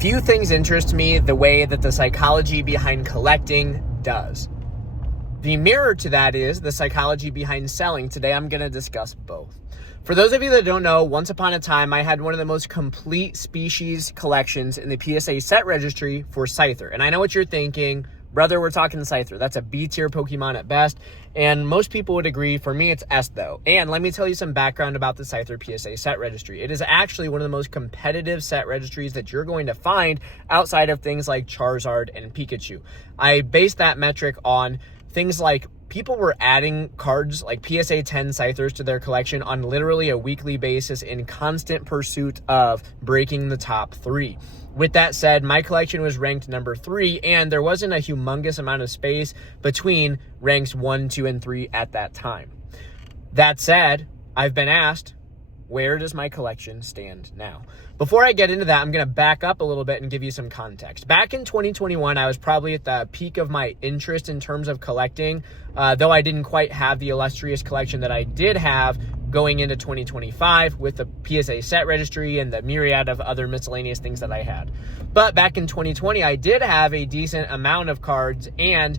Few things interest me the way that the psychology behind collecting does. The mirror to that is the psychology behind selling. Today I'm going to discuss both. For those of you that don't know, once upon a time I had one of the most complete species collections in the PSA set registry for Scyther. And I know what you're thinking, brother, we're talking Scyther. That's a B tier Pokemon at best. And most people would agree. For me, it's S though. And let me tell you some background about the Scyther PSA set registry. It is actually one of the most competitive set registries that you're going to find outside of things like Charizard and Pikachu. I base that metric on things like people were adding cards like PSA 10 Scythers to their collection on literally a weekly basis in constant pursuit of breaking the top 3. With that said, my collection was ranked number 3, and there wasn't a humongous amount of space between ranks 1, 2, and 3 at that time. That said, I've been asked, where does my collection stand now? Before I get into that, I'm going to back up a little bit and give you some context. Back in 2021, I was probably at the peak of my interest in terms of collecting, though I didn't quite have the illustrious collection that I did have going into 2025 with the PSA set registry and the myriad of other miscellaneous things that I had. But back in 2020, I did have a decent amount of cards, and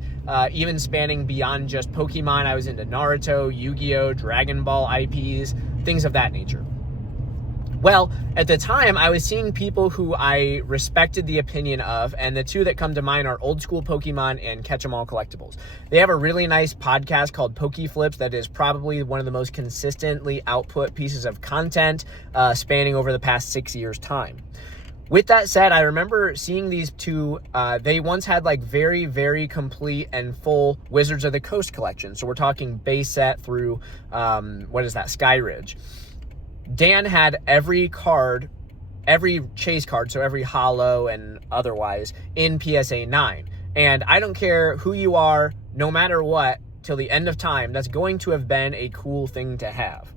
even spanning beyond just Pokemon. I was into Naruto, Yu-Gi-Oh!, Dragon Ball IPs, things of that nature. Well, at the time, I was seeing people who I respected the opinion of, and the two that come to mind are Old School Pokemon and Catch 'em All Collectibles. They have a really nice podcast called Pokeflips that is probably one of the most consistently output pieces of content spanning over the past 6 years' time. With that said, I remember seeing these two, they once had like very, very complete and full Wizards of the Coast collection. So we're talking base set through, Sky Ridge. Dan had every card, every chase card, so every holo and otherwise, in PSA 9. And I don't care who you are, no matter what, till the end of time, that's going to have been a cool thing to have.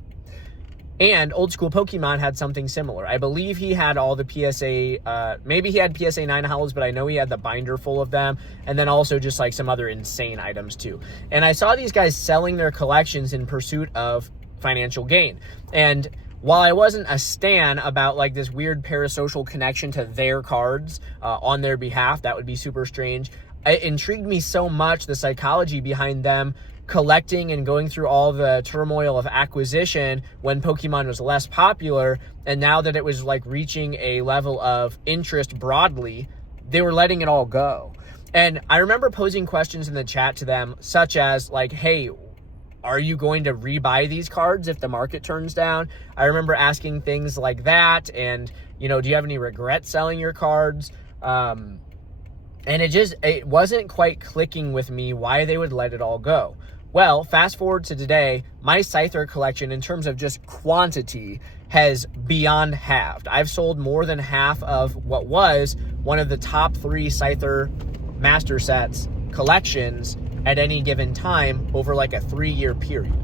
And Old School Pokemon had something similar. I believe he had all the PSA, maybe he had PSA 9 holos, but I know he had the binder full of them, and then also just like some other insane items too. And I saw these guys selling their collections in pursuit of financial gain. And while I wasn't a stan about like this weird parasocial connection to their cards on their behalf, that would be super strange, it intrigued me so much, the psychology behind them collecting and going through all the turmoil of acquisition when Pokemon was less popular, and now that it was like reaching a level of interest broadly, they were letting it all go. And I remember posing questions in the chat to them, such as like, hey, are you going to rebuy these cards if the market turns down? I remember asking things like that. And, do you have any regret selling your cards? And it wasn't quite clicking with me why they would let it all go. Well, fast forward to today, my Scyther collection in terms of just quantity has beyond halved. I've sold more than half of what was one of the top 3 Scyther master sets collections at any given time over like a 3-year period.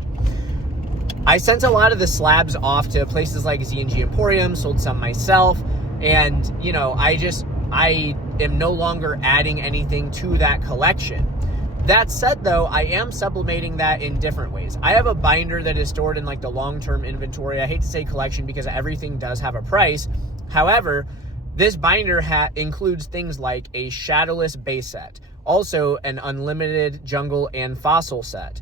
I sent a lot of the slabs off to places like Z&G Emporium, sold some myself, and I am no longer adding anything to that collection. That said though, I am sublimating that in different ways. I have a binder that is stored in like the long-term inventory. I hate to say collection because everything does have a price. However, this binder includes things like a shadowless base set, also an unlimited jungle and fossil set.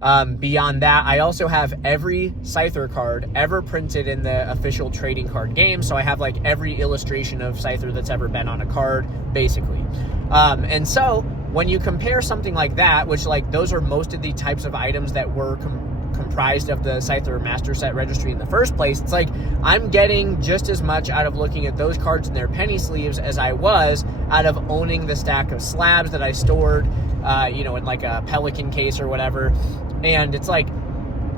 Beyond that, I also have every Scyther card ever printed in the official trading card game. So I have like every illustration of Scyther that's ever been on a card, basically. And so when you compare something like that, which like those are most of the types of items that were comprised of the Scyther Master Set Registry in the first place, it's like I'm getting just as much out of looking at those cards in their penny sleeves as I was out of owning the stack of slabs that I stored, in like a Pelican case or whatever. And it's like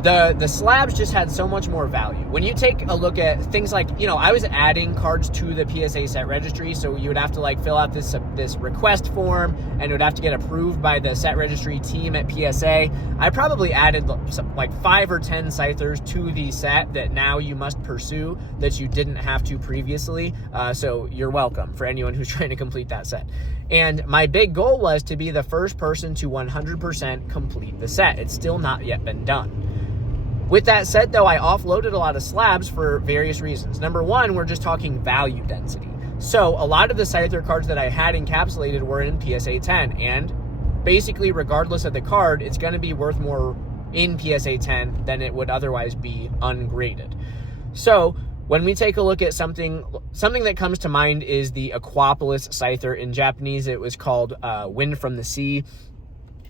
the slabs just had so much more value. When you take a look at things like, I was adding cards to the PSA set registry, so you would have to like fill out this request form, and it would have to get approved by the set registry team at PSA. I probably added like 5 or 10 Scythers to the set that now you must pursue that you didn't have to previously. So you're welcome for anyone who's trying to complete that set. And my big goal was to be the first person to 100% complete the set. It's still not yet been done. With that said, though, I offloaded a lot of slabs for various reasons. Number one, we're just talking value density. So a lot of the Scyther cards that I had encapsulated were in PSA 10, and basically regardless of the card, it's going to be worth more in PSA 10 than it would otherwise be ungraded. So when we take a look at something that comes to mind is the Aquapolis Scyther. In Japanese, it was called Wind from the Sea.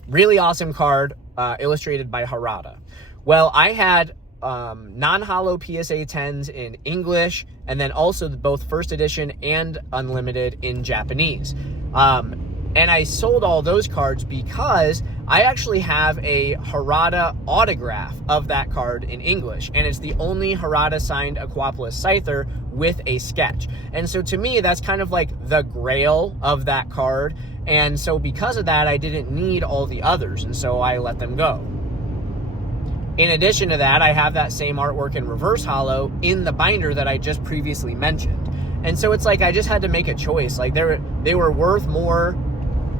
Really awesome card, illustrated by Harada. Well, I had non-holo PSA 10s in English, and then also both first edition and unlimited in Japanese. And I sold all those cards because I actually have a Harada autograph of that card in English, and it's the only Harada signed Aquapolis Scyther with a sketch. And so to me, that's kind of like the grail of that card. And so because of that, I didn't need all the others, and so I let them go. In addition to that, I have that same artwork in reverse holo in the binder that I just previously mentioned. And so it's like I just had to make a choice. Like they were worth more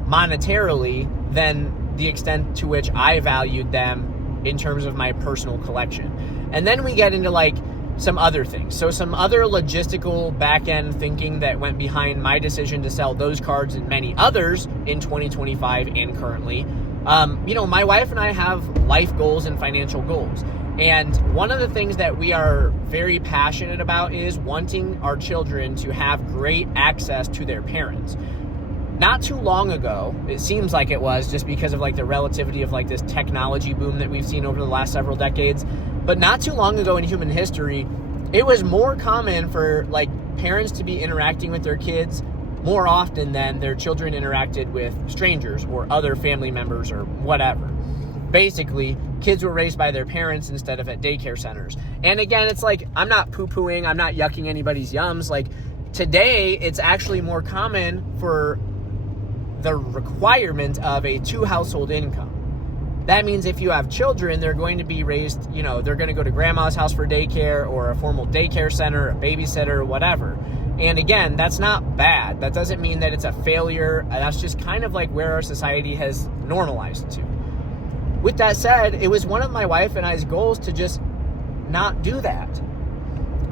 monetarily than the extent to which I valued them in terms of my personal collection. And then we get into like some other things. So some other logistical back-end thinking that went behind my decision to sell those cards and many others in 2025 and currently. My wife and I have life goals and financial goals. And one of the things that we are very passionate about is wanting our children to have great access to their parents. Not too long ago, it seems like it was, just because of like the relativity of like this technology boom that we've seen over the last several decades, but not too long ago in human history, it was more common for like parents to be interacting with their kids more often than their children interacted with strangers or other family members or whatever. Basically, kids were raised by their parents instead of at daycare centers. And again, it's like, I'm not poo-pooing, I'm not yucking anybody's yums. Like today, it's actually more common for the requirement of a 2-household income. That means if you have children, they're going to be raised, they're going to go to grandma's house for daycare or a formal daycare center, a babysitter, or whatever. And again, that's not bad. That doesn't mean that it's a failure. That's just kind of like where our society has normalized to. With that said, it was one of my wife and I's goals to just not do that.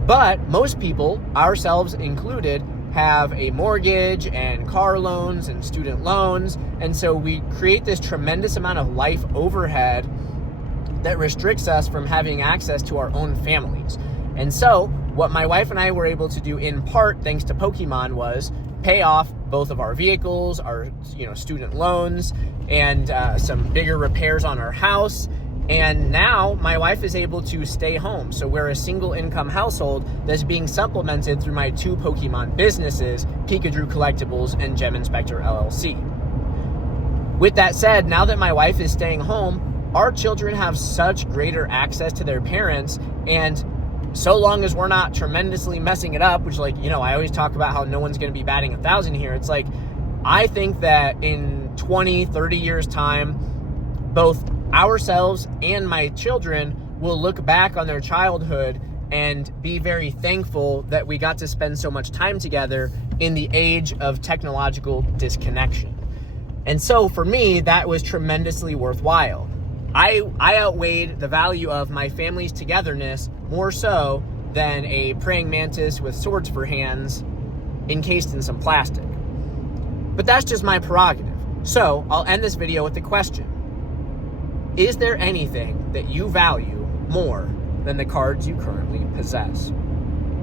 But most people, ourselves included, have a mortgage and car loans and student loans. And so we create this tremendous amount of life overhead that restricts us from having access to our own families. And so what my wife and I were able to do in part, thanks to Pokemon, was pay off both of our vehicles, our student loans, and some bigger repairs on our house. And now my wife is able to stay home. So we're a single income household that's being supplemented through my 2 Pokemon businesses, Pikachu Collectibles and Geminspector LLC. With that said, now that my wife is staying home, our children have such greater access to their parents. And so long as we're not tremendously messing it up, which I always talk about how no one's going to be batting 1,000 here. It's like, I think that in 20, 30 years time, both ourselves and my children will look back on their childhood and be very thankful that we got to spend so much time together in the age of technological disconnection. And so for me, that was tremendously worthwhile. I outweighed the value of my family's togetherness more so than a praying mantis with swords for hands encased in some plastic. But that's just my prerogative. So I'll end this video with the question: is there anything that you value more than the cards you currently possess?